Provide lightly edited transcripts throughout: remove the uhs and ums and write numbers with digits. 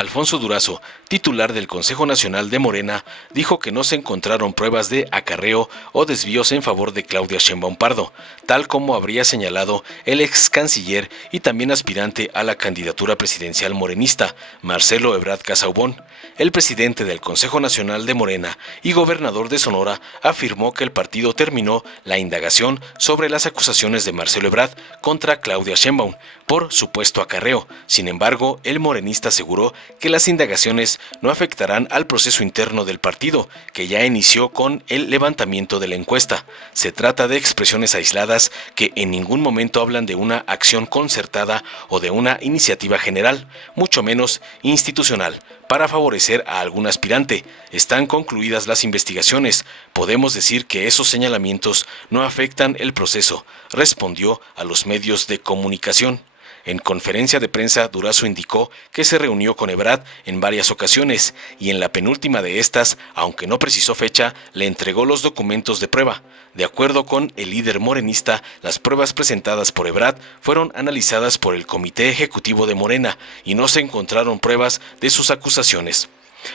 Alfonso Durazo, titular del Consejo Nacional de Morena, dijo que no se encontraron pruebas de acarreo o desvíos en favor de Claudia Sheinbaum Pardo, tal como habría señalado el ex canciller y también aspirante a la candidatura presidencial morenista, Marcelo Ebrard Casaubon. El presidente del Consejo Nacional de Morena y gobernador de Sonora afirmó que el partido terminó la indagación sobre las acusaciones de Marcelo Ebrard contra Claudia Sheinbaum por supuesto acarreo. Sin embargo, el morenista aseguró que las indagaciones no afectarán al proceso interno del partido, que ya inició con el levantamiento de la encuesta. Se trata de expresiones aisladas que en ningún momento hablan de una acción concertada o de una iniciativa general, mucho menos institucional, para favorecer a algún aspirante. Están concluidas las investigaciones. Podemos decir que esos señalamientos no afectan el proceso, respondió a los medios de comunicación. En conferencia de prensa, Durazo indicó que se reunió con Ebrard en varias ocasiones y en la penúltima de estas, aunque no precisó fecha, le entregó los documentos de prueba. De acuerdo con el líder morenista, las pruebas presentadas por Ebrard fueron analizadas por el Comité Ejecutivo de Morena y no se encontraron pruebas de sus acusaciones.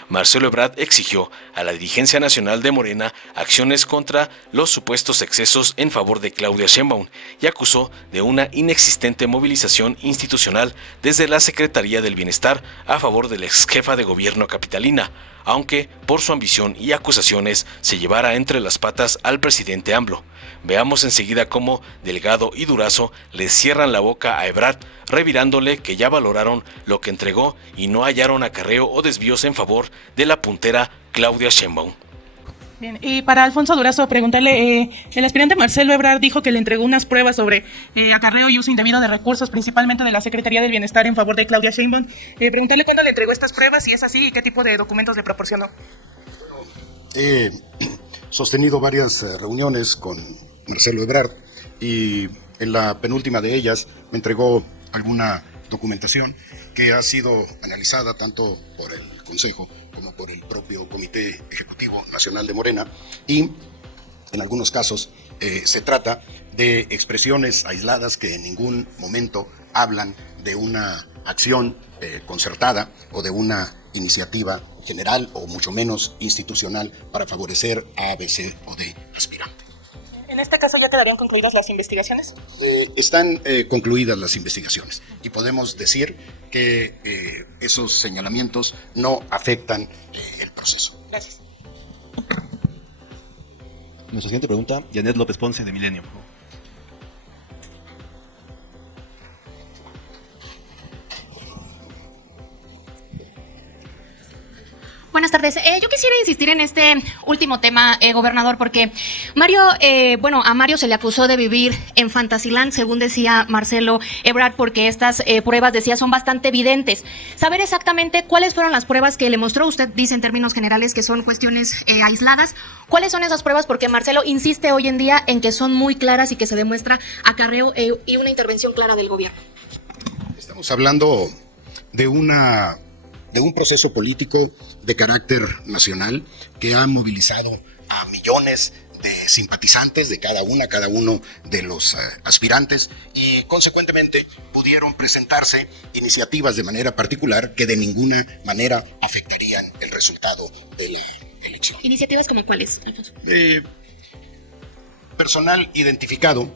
Marcelo Ebrard exigió a la dirigencia nacional de Morena acciones contra los supuestos excesos en favor de Claudia Sheinbaum y acusó de una inexistente movilización institucional desde la Secretaría del Bienestar a favor de la ex jefa de gobierno capitalina, aunque por su ambición y acusaciones se llevara entre las patas al presidente AMLO. Veamos enseguida cómo Delgado y Durazo le cierran la boca a Ebrard, revirándole que ya valoraron lo que entregó y no hallaron acarreo o desvíos en favor de la puntera Claudia Sheinbaum. Bien, y para Alfonso Durazo, preguntarle, el aspirante Marcelo Ebrard dijo que le entregó unas pruebas sobre acarreo y uso indebido de recursos, principalmente de la Secretaría del Bienestar en favor de Claudia Sheinbaum. Preguntarle cuándo le entregó estas pruebas, si es así, y qué tipo de documentos le proporcionó. He sostenido varias reuniones con Marcelo Ebrard y en la penúltima de ellas me entregó alguna documentación que ha sido analizada tanto por el Consejo como por el propio Comité Ejecutivo Nacional de Morena, y en algunos casos se trata de expresiones aisladas que en ningún momento hablan de una acción concertada o de una iniciativa general o mucho menos institucional para favorecer a A, B, C o D aspirante. ¿En este caso ya quedarían concluidas las investigaciones? Están concluidas las investigaciones y podemos decir que esos señalamientos no afectan el proceso. Gracias. Nuestra siguiente pregunta, Janet López Ponce, de Milenio. Buenas tardes. Yo quisiera insistir en este último tema, gobernador, porque Mario, a Mario se le acusó de vivir en Fantasyland, según decía Marcelo Ebrard, porque estas pruebas, decía, son bastante evidentes. Saber exactamente cuáles fueron las pruebas que le mostró. Usted dice en términos generales que son cuestiones aisladas. ¿Cuáles son esas pruebas? Porque Marcelo insiste hoy en día en que son muy claras y que se demuestra acarreo y una intervención clara del gobierno. Estamos hablando de un proceso político de carácter nacional que ha movilizado a millones de simpatizantes de cada uno de los aspirantes, y consecuentemente pudieron presentarse iniciativas de manera particular que de ninguna manera afectarían el resultado de la elección. ¿Iniciativas como cuáles, Alfonso? Personal identificado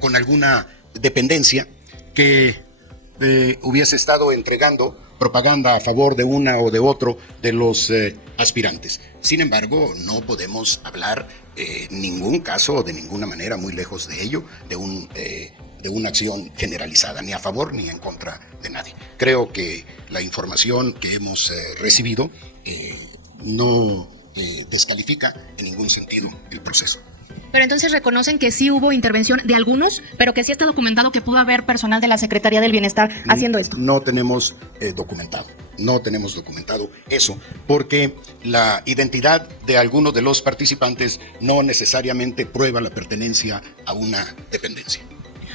con alguna dependencia que hubiese estado entregando propaganda a favor de una o de otro de los aspirantes. Sin embargo, no podemos hablar en ningún caso o de ninguna manera, muy lejos de ello, de una acción generalizada, ni a favor ni en contra de nadie. Creo que la información que hemos recibido no descalifica en ningún sentido el proceso. Pero entonces reconocen que sí hubo intervención de algunos, pero que sí está documentado que pudo haber personal de la Secretaría del Bienestar haciendo esto. No tenemos documentado eso, porque la identidad de algunos de los participantes no necesariamente prueba la pertenencia a una dependencia.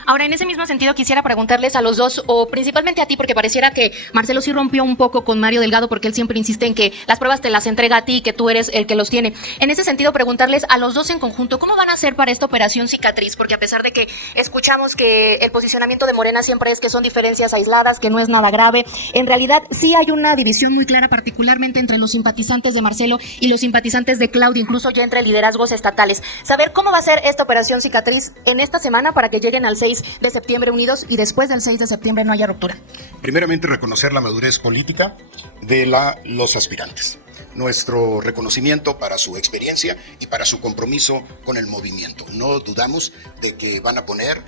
Ahora, en ese mismo sentido, quisiera preguntarles a los dos, o principalmente a ti, porque pareciera que Marcelo sí rompió un poco con Mario Delgado, porque él siempre insiste en que las pruebas te las entrega a ti y que tú eres el que los tiene. En ese sentido, preguntarles a los dos en conjunto, ¿cómo van a hacer para esta operación cicatriz? Porque a pesar de que escuchamos que el posicionamiento de Morena siempre es que son diferencias aisladas, que no es nada grave, en realidad sí hay una división muy clara, particularmente entre los simpatizantes de Marcelo y los simpatizantes de Claudia, incluso ya entre liderazgos estatales. Saber cómo va a ser esta operación cicatriz en esta semana para que lleguen al 6 de septiembre unidos y después del 6 de septiembre no haya ruptura. Primeramente, reconocer la madurez política de los aspirantes. Nuestro reconocimiento para su experiencia y para su compromiso con el movimiento. No dudamos de que van a poner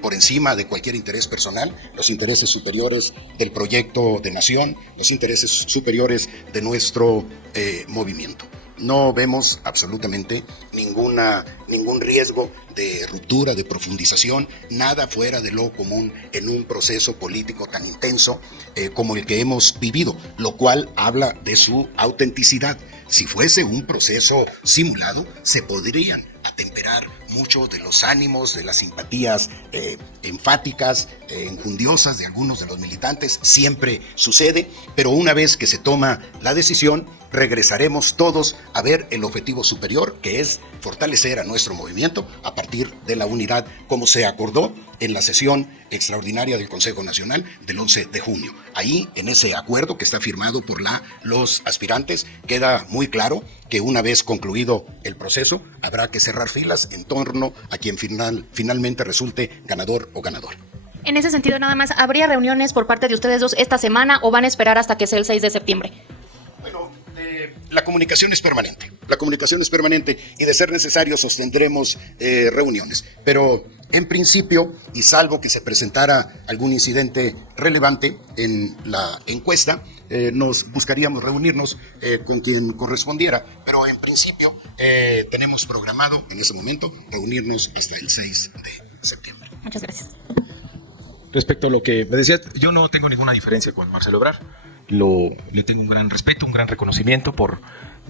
por encima de cualquier interés personal los intereses superiores del proyecto de nación, los intereses superiores de nuestro movimiento. No vemos absolutamente ningún riesgo de ruptura, de profundización, nada fuera de lo común en un proceso político tan intenso como el que hemos vivido, lo cual habla de su autenticidad. Si fuese un proceso simulado, se podrían atemperar mucho de los ánimos, de las simpatías enfáticas, enjundiosas de algunos de los militantes. Siempre sucede, pero una vez que se toma la decisión, regresaremos todos a ver el objetivo superior, que es fortalecer a nuestro movimiento a partir de la unidad, como se acordó en la sesión extraordinaria del Consejo Nacional del 11 de junio. Ahí, en ese acuerdo que está firmado por los aspirantes, queda muy claro que una vez concluido el proceso, habrá que cerrar filas en torno a quien finalmente resulte ganador o ganador. En ese sentido, nada más, ¿habría reuniones por parte de ustedes dos esta semana o van a esperar hasta que sea el 6 de septiembre? Bueno, la comunicación es permanente. La comunicación es permanente y de ser necesario sostendremos reuniones. Pero en principio, y salvo que se presentara algún incidente relevante en la encuesta, nos buscaríamos reunirnos con quien correspondiera. Pero en principio tenemos programado en ese momento reunirnos hasta el 6 de septiembre. Muchas gracias. Respecto a lo que me decías, yo no tengo ninguna diferencia con Marcelo Ebrard. Le tengo un gran respeto, un gran reconocimiento por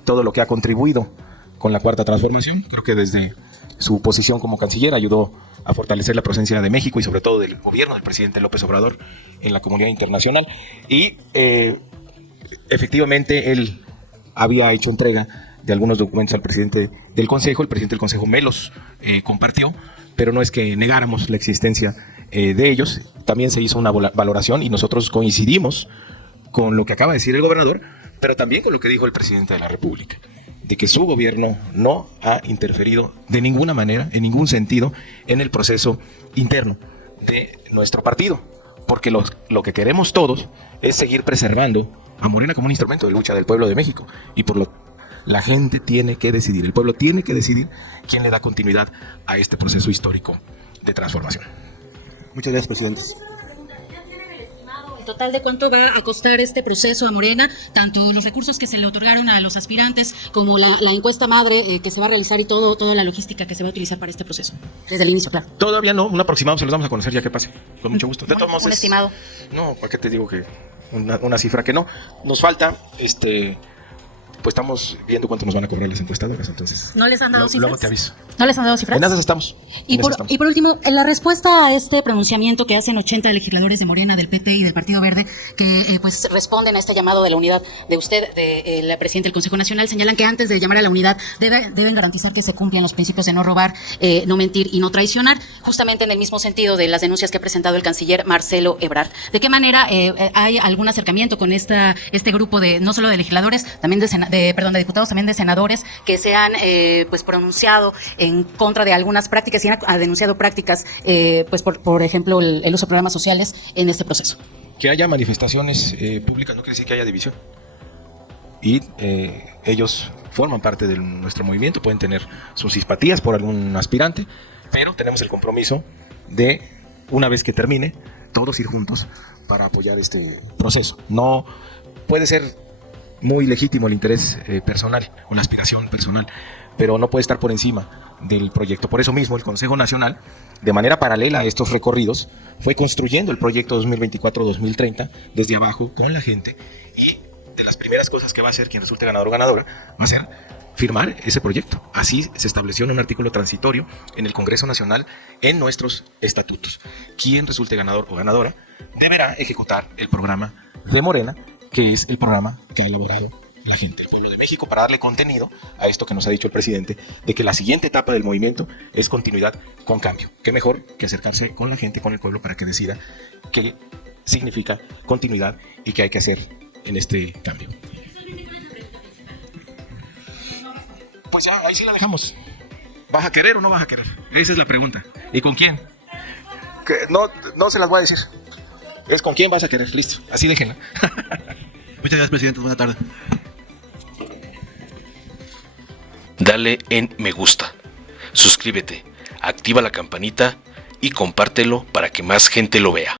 todo lo que ha contribuido con la Cuarta Transformación. Creo que desde su posición como canciller ayudó a fortalecer la presencia de México y sobre todo del gobierno del presidente López Obrador en la comunidad internacional. Y efectivamente él había hecho entrega de algunos documentos al presidente del Consejo. El presidente del Consejo me los compartió, pero no es que negáramos la existencia de ellos. También se hizo una valoración y nosotros coincidimos con lo que acaba de decir el gobernador, pero también con lo que dijo el presidente de la República, de que su gobierno no ha interferido de ninguna manera, en ningún sentido, en el proceso interno de nuestro partido, porque lo que queremos todos es seguir preservando a Morena como un instrumento de lucha del pueblo de México, y la gente tiene que decidir, el pueblo tiene que decidir quién le da continuidad a este proceso histórico de transformación. Muchas gracias, presidentes. Total de cuánto va a costar este proceso a Morena, tanto los recursos que se le otorgaron a los aspirantes como la encuesta madre que se va a realizar y toda la logística que se va a utilizar para este proceso, desde el inicio, claro. Todavía no, un aproximado se los vamos a conocer ya que pase, con mucho gusto. De todos modos, un estimado. No, ¿para qué te digo que una cifra que no? Nos falta, pues estamos viendo cuánto nos van a cobrar las encuestadoras, entonces. ¿No les han dado cifras? Luego te aviso. ¿No les han dado cifras? En esas estamos. Y por último, en la respuesta a este pronunciamiento que hacen 80 legisladores de Morena, del PT y del Partido Verde, que pues responden a este llamado de la unidad de usted, del presidente del Consejo Nacional, señalan que antes de llamar a la unidad deben garantizar que se cumplan los principios de no robar, no mentir y no traicionar, justamente en el mismo sentido de las denuncias que ha presentado el canciller Marcelo Ebrard. ¿De qué manera hay algún acercamiento con este grupo de no solo de legisladores, también de diputados, también de senadores que se han pues pronunciado en contra de algunas prácticas y han denunciado prácticas, pues por ejemplo el uso de programas sociales en este proceso? Que haya manifestaciones públicas no quiere decir que haya división. Y ellos forman parte de nuestro movimiento, pueden tener sus simpatías por algún aspirante, pero tenemos el compromiso de, una vez que termine, todos ir juntos para apoyar este proceso. No puede ser muy legítimo el interés personal o la aspiración personal, pero no puede estar por encima del proyecto. Por eso mismo el Consejo Nacional, de manera paralela a estos recorridos, fue construyendo el proyecto 2024-2030 desde abajo con la gente, y de las primeras cosas que va a hacer quien resulte ganador o ganadora va a ser firmar ese proyecto. Así se estableció en un artículo transitorio en el Congreso Nacional en nuestros estatutos. Quien resulte ganador o ganadora deberá ejecutar el programa de Morena, que es el programa que ha elaborado la gente, el pueblo de México, para darle contenido a esto que nos ha dicho el presidente, de que la siguiente etapa del movimiento es continuidad con cambio. Qué mejor que acercarse con la gente, con el pueblo, para que decida qué significa continuidad y qué hay que hacer en este cambio. Pues ya, ahí sí la dejamos. ¿Vas a querer o no vas a querer? Esa es la pregunta. ¿Y con quién? Que no se las voy a decir. Es con quién vas a querer. Listo. Así déjenla. Muchas gracias, presidente. Buena tarde. Dale en me gusta, suscríbete, activa la campanita y compártelo para que más gente lo vea.